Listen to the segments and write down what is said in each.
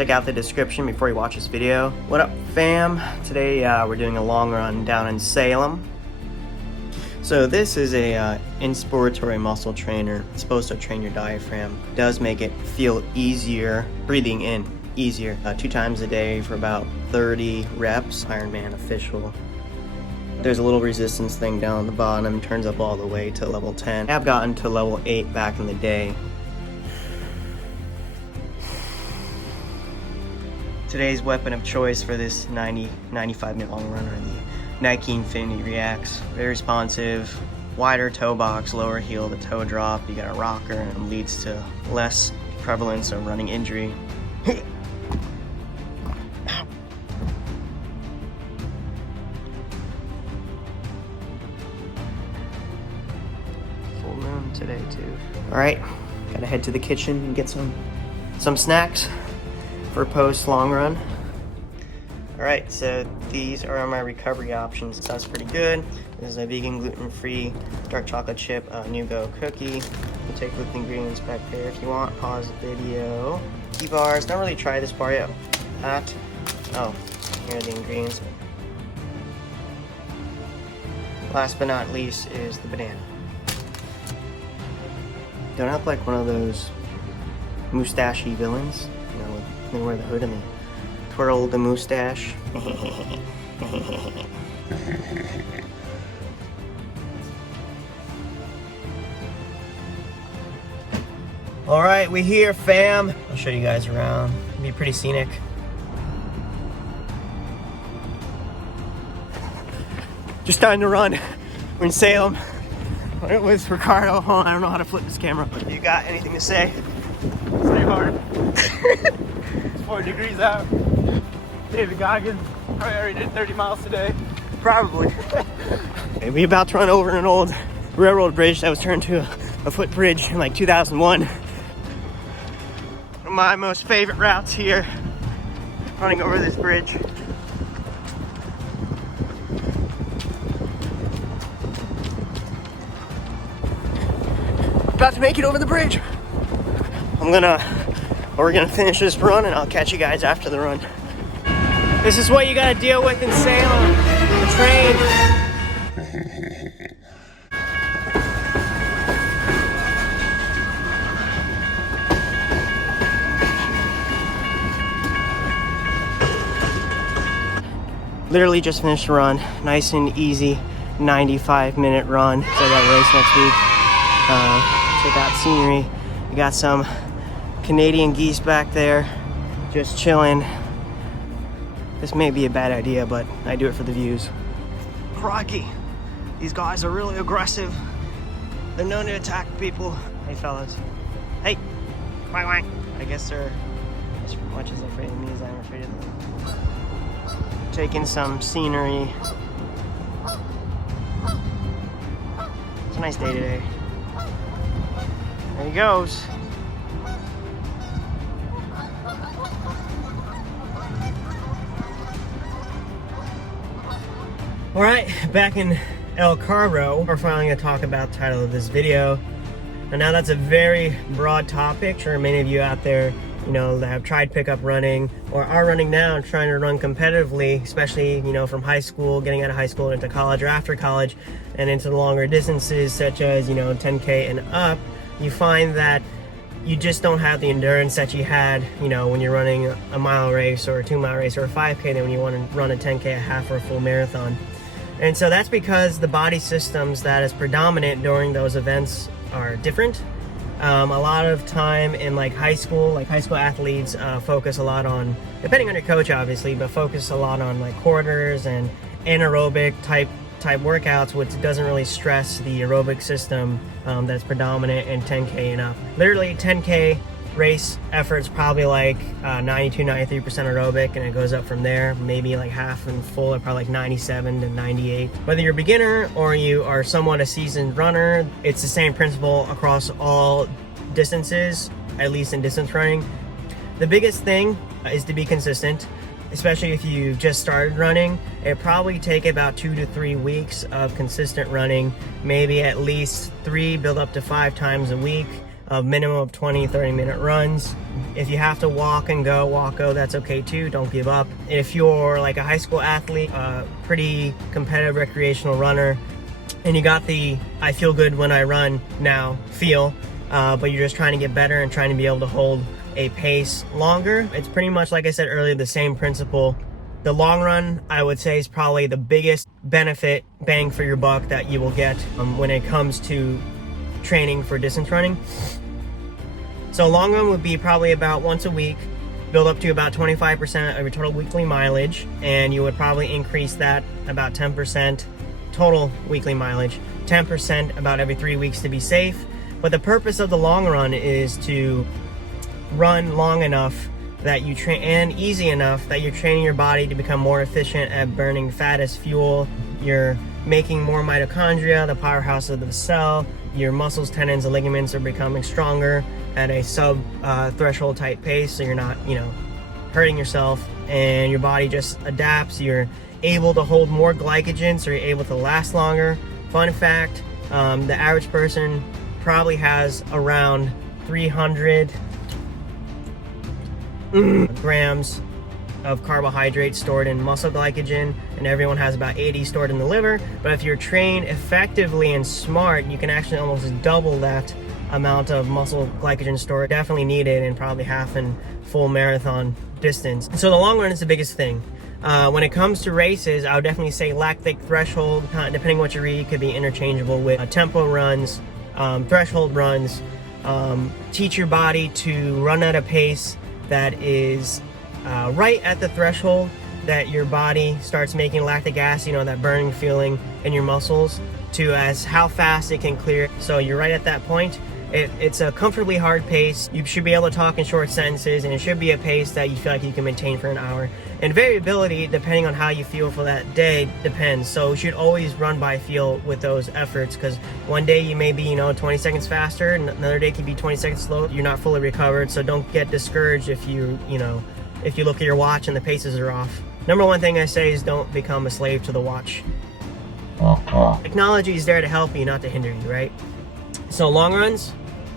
check out the description before you watch this video. What up, fam? Today we're doing a long run down in Salem. So this is a inspiratory muscle trainer. It's supposed to train your diaphragm. It does make it feel easier, breathing in easier. 2 times a day for about 30 reps. Ironman official. There's a little resistance thing down the bottom, turns up all the way to level 10. I've gotten to level 8 back in the day. Today's weapon of choice for this 95 minute long run are the Nike Infinity Reacts. Very responsive, wider toe box, lower heel to toe drop. You got a rocker and leads to less prevalence of running injury. Full moon today too. All right, gotta head to the kitchen and get some snacks for post long run. Alright, so these are my recovery options. Sounds pretty good. This is a vegan, gluten-free, dark chocolate chip Nugo cookie. You can take a look at the ingredients back there if you want. Pause the video. Key bars, not really tried this bar yet. Oh, here are the ingredients. Last but not least is the banana. Don't act like one of those mustachy villains. You know, they wear the hood and they twirl the mustache. All right, we here, fam. I'll show you guys around. It'll be pretty scenic. Just starting to run. We're in Salem. It was Ricardo. Oh, I don't know how to flip this camera. You got anything to say? Stay hard. It's 4 degrees out. David Goggins probably already did 30 miles today. Probably. We about to run over an old railroad bridge that was turned to a footbridge in like 2001. One of my most favorite routes here, running over this bridge. About to make it over the bridge. We're gonna finish this run and I'll catch you guys after the run. This is what you gotta deal with in Salem, the train. Literally just finished the run, nice and easy, 95-minute run. So I got a race next week. Check out scenery. We got some Canadian geese back there, just chilling. This may be a bad idea, but I do it for the views. Crikey, these guys are really aggressive. They're known to attack people. Hey fellas, hey, wang wang. I guess they're as much as afraid of me as I'm afraid of them. Taking some scenery. It's a nice day today. There he goes. All right, back in El Carro, we're finally gonna talk about the title of this video. And now that's a very broad topic. Sure, many of you out there, you know, that have tried pickup running or are running now and trying to run competitively, especially, you know, from high school, getting out of high school into college or after college and into the longer distances such as, you know, 10K and up, you find that you just don't have the endurance that you had, you know, when you're running a mile race or a 2-mile race or a 5K than when you want to run a 10K, a half, or a full marathon. And so that's because the body systems that is predominant during those events are different. A lot of time in like high school athletes focus a lot on, depending on your coach obviously, but focus a lot on like quarters and anaerobic type workouts, which doesn't really stress the aerobic system that's predominant in 10K and up. Literally 10K race effort's probably like 92-93% aerobic, and it goes up from there, maybe like half and full at probably like 97 to 98. Whether you're a beginner or you are somewhat a seasoned runner, it's the same principle across all distances, at least in distance running. The biggest thing is to be consistent, especially if you just started running. It probably take about 2 to 3 weeks of consistent running, maybe at least 3, build up to 5 times a week. of minimum of 20-30 minute runs. If you have to walk go, that's okay too. Don't give up. If you're like a high school athlete, a pretty competitive recreational runner, and you got the I feel good when I run now feel, but you're just trying to get better and trying to be able to hold a pace longer, it's pretty much, like I said earlier, the same principle. The long run, I would say, is probably the biggest benefit, bang for your buck, that you will get when it comes to training for distance running. So long run would be probably about once a week, build up to about 25% of your total weekly mileage, and you would probably increase that about 10% total weekly mileage, 10% about every 3 weeks to be safe. But the purpose of the long run is to run long enough that you train, and easy enough that you're training your body to become more efficient at burning fat as fuel. You're making more mitochondria, the powerhouse of the cell. Your muscles, tendons, and ligaments are becoming stronger at a sub threshold type pace, so you're not, hurting yourself, and your body just adapts. You're able to hold more glycogen, so you're able to last longer. Fun fact, the average person probably has around 300 grams of carbohydrates stored in muscle glycogen, and everyone has about 80 stored in the liver. But if you're trained effectively and smart, you can actually almost double that amount of muscle glycogen stored. Definitely needed in probably half and full marathon distance. So the long run is the biggest thing. When it comes to races, I would definitely say lactic threshold, depending on what you read, could be interchangeable with tempo runs, threshold runs. Teach your body to run at a pace that is right at the threshold that your body starts making lactic acid, that burning feeling in your muscles, to as how fast it can clear. So you're right at that point. It's a comfortably hard pace. You should be able to talk in short sentences, and it should be a pace that you feel like you can maintain for an hour. And variability, depending on how you feel for that day, depends. So you should always run by feel with those efforts, because one day you may be 20 seconds faster, and another day could be 20 seconds slow. You're not fully recovered, so don't get discouraged if you look at your watch and the paces are off. Number one thing I say is don't become a slave to the watch. Technology is there to help you, not to hinder you, right? So long runs,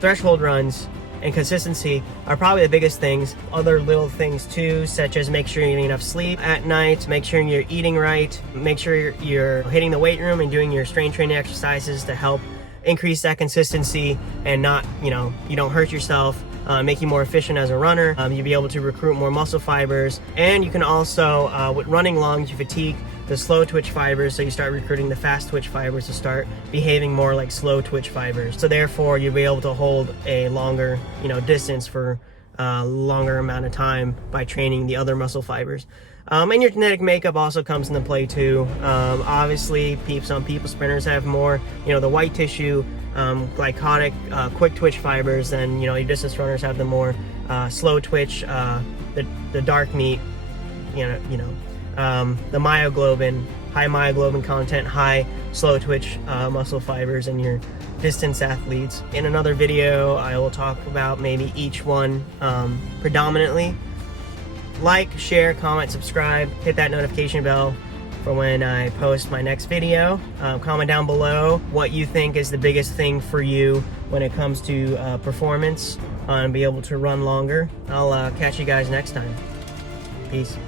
threshold runs, and consistency are probably the biggest things. Other little things too, such as make sure you're getting enough sleep at night, make sure you're eating right, make sure you're hitting the weight room and doing your strength training exercises to help increase that consistency and not, you don't hurt yourself, make you more efficient as a runner. You'll be able to recruit more muscle fibers, and you can also, with running long, you fatigue the slow twitch fibers, so you start recruiting the fast twitch fibers to start behaving more like slow twitch fibers. So therefore, you'll be able to hold a longer, distance for a longer amount of time by training the other muscle fibers. And your genetic makeup also comes into play too. Obviously, some people sprinters have more, the white tissue, glycotic, quick twitch fibers, and your distance runners have the more slow twitch, the dark meat, the myoglobin, high myoglobin content, high slow twitch muscle fibers in your distance athletes. In another video, I will talk about maybe each one predominantly. Like, share, comment, subscribe, hit that notification bell for when I post my next video. Comment down below what you think is the biggest thing for you when it comes to performance and be able to run longer. I'll catch you guys next time. Peace.